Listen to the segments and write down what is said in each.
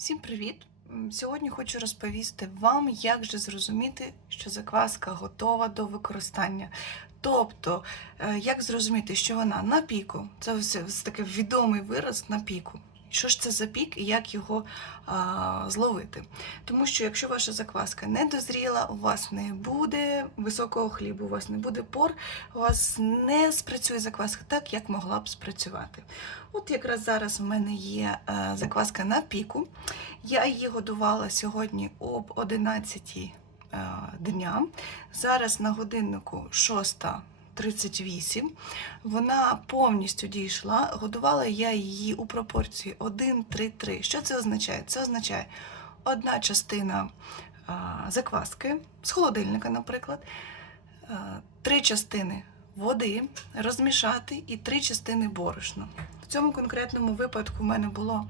Всім привіт! Сьогодні хочу розповісти вам, як же зрозуміти, що закваска готова до використання. Тобто, е, як зрозуміти, що вона на піку, це ось такий відомий вираз на піку. Що ж це за пік і як його а, зловити? Тому що якщо ваша закваска не дозріла, у вас не буде високого хлібу, у вас не буде пор, у вас не спрацює закваска так, як могла б спрацювати. От якраз зараз в мене є е, закваска на піку. Я її годувала сьогодні об 11 е, дня. Зараз на годиннику 6.38. Вона повністю дійшла. Годувала я її у пропорції 1-3-3. Що це означає? Це означає одна частина закваски з холодильника, наприклад, три частини води розмішати і три частини борошна. Цьому конкретному випадку в мене було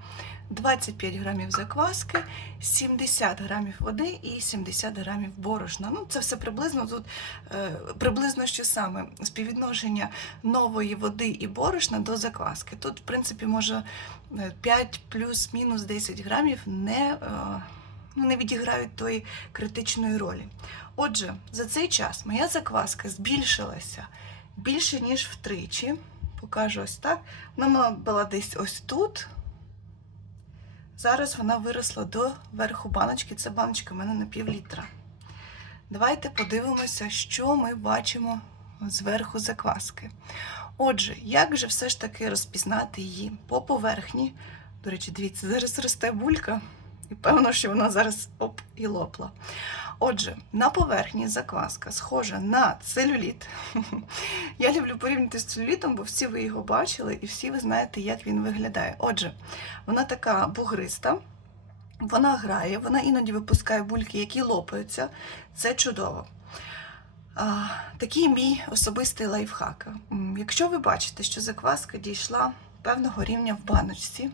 25 грамів закваски, 70 грамів води і 70 грамів борошна. Ну, це все приблизно тут е, приблизно що саме співвідношення нової води і борошна до закваски. Тут, в принципі, може е, 5 плюс-мінус 10 грамів не, е, ну, не відіграють тої критичної ролі. Отже, за цей час моя закваска збільшилася більше, ніж втричі. Покажу ось так. Вона була десь ось тут. Зараз вона виросла до верху баночки. Це баночка в мене на пів літра. Давайте подивимося, що ми бачимо зверху закваски. Отже, як же все ж таки розпізнати її по поверхні? До речі, дивіться, зараз росте булька, і певно, що вона зараз оп і лопла. Отже, на поверхні закваска схожа на целюліт. Я люблю порівняти з целюлітом, бо всі ви його бачили і всі ви знаєте, як він виглядає. Отже, вона така бугриста, вона грає, вона іноді випускає бульки, які лопаються. Це чудово. А, такий мій особистий лайфхак. Якщо ви бачите, що закваска дійшла певного рівня в баночці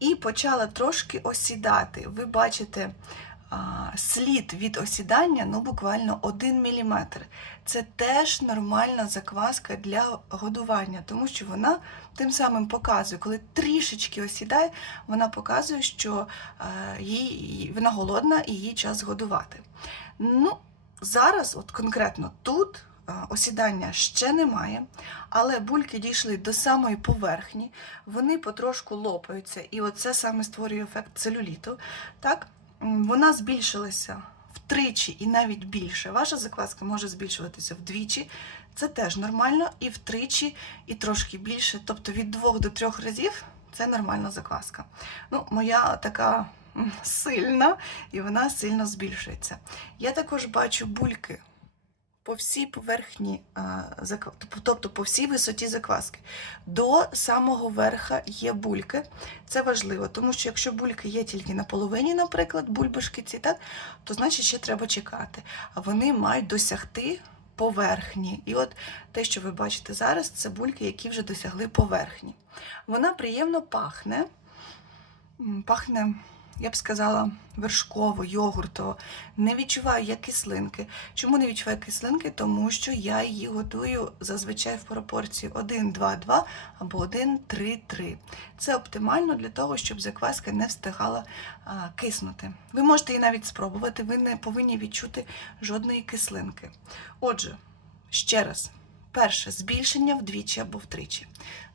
і почала трошки осідати, ви бачите слід від осідання ну, буквально 1 мм. Це теж нормальна закваска для годування, тому що вона тим самим показує, коли трішечки осідає, вона показує, що е, їй, вона голодна і їй час годувати. Ну, зараз, от конкретно тут. Е, Осідання ще немає, але бульки дійшли до самої поверхні, вони потрошку лопаються, і оце саме створює ефект целюліту. Так, вона збільшилася втричі і навіть більше. Ваша закваска може збільшуватися вдвічі. Це теж нормально, і втричі, і трошки більше. Тобто від двох до трьох разів це нормальна закваска. Ну, моя така сильна, і вона сильно збільшується. Я також бачу бульки по всій поверхні, тобто по всій висоті закваски. До самого верха є бульки. Це важливо, тому що якщо бульки є тільки на половині, наприклад, бульбашки ці, так, то значить ще треба чекати. А вони мають досягти поверхні. І от те, що ви бачите зараз, це бульки, які вже досягли поверхні. Вона приємно пахне. Пахне, я б сказала, вершково, йогуртово. Не відчуваю я кислинки. Чому не відчуваю кислинки? Тому що я її готую зазвичай в пропорції 1-2-2 або 1-3-3. Це оптимально для того, щоб закваска не встигала а, киснути. Ви можете її навіть спробувати, ви не повинні відчути жодної кислинки. Отже, ще раз. Перше збільшення вдвічі або втричі.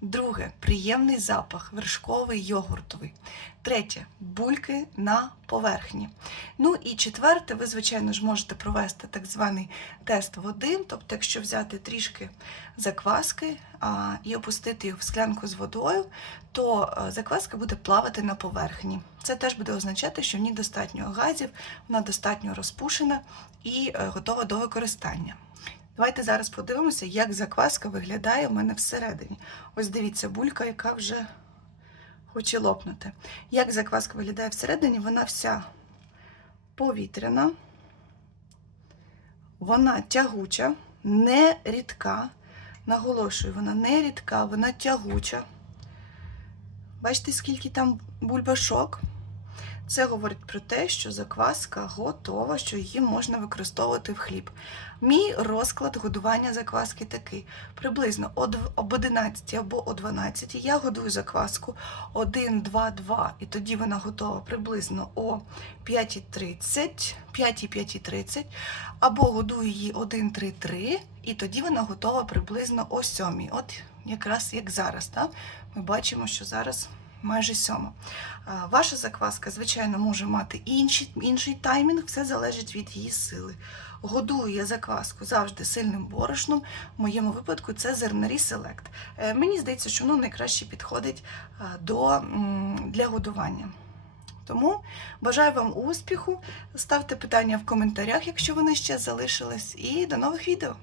Друге приємний запах, вершковий, йогуртовий. Третє бульки на поверхні. Ну і четверте, ви, звичайно ж, можете провести так званий тест води. Тобто, якщо взяти трішки закваски а, і опустити їх в склянку з водою, то закваска буде плавати на поверхні. Це теж буде означати, що в ній достатньо газів, вона достатньо розпушена і е, готова до використання. Давайте зараз подивимося, як закваска виглядає у мене всередині. Ось дивіться, булька, яка вже хоче лопнути. Як закваска виглядає всередині, вона вся повітряна, вона тягуча, не рідка. Наголошую, вона не рідка, вона тягуча. Бачите, скільки там бульбашок? Це говорить про те, що закваска готова, що її можна використовувати в хліб. Мій розклад годування закваски такий: приблизно об 11 або о 12 я годую закваску 1, 2, 2, і тоді вона готова приблизно о 5.30, 5.30, або годую її 1, 3, 3, і тоді вона готова приблизно о 7. От якраз як зараз. Так? Ми бачимо, що зараз майже 7. Ваша закваска, звичайно, може мати інший, інший таймінг, все залежить від її сили. Годую я закваску завжди сильним борошном. В моєму випадку це зернарі Селект. Мені здається, що воно найкраще підходить до, для годування. Тому бажаю вам успіху. Ставте питання в коментарях, якщо вони ще залишились, і до нових відео!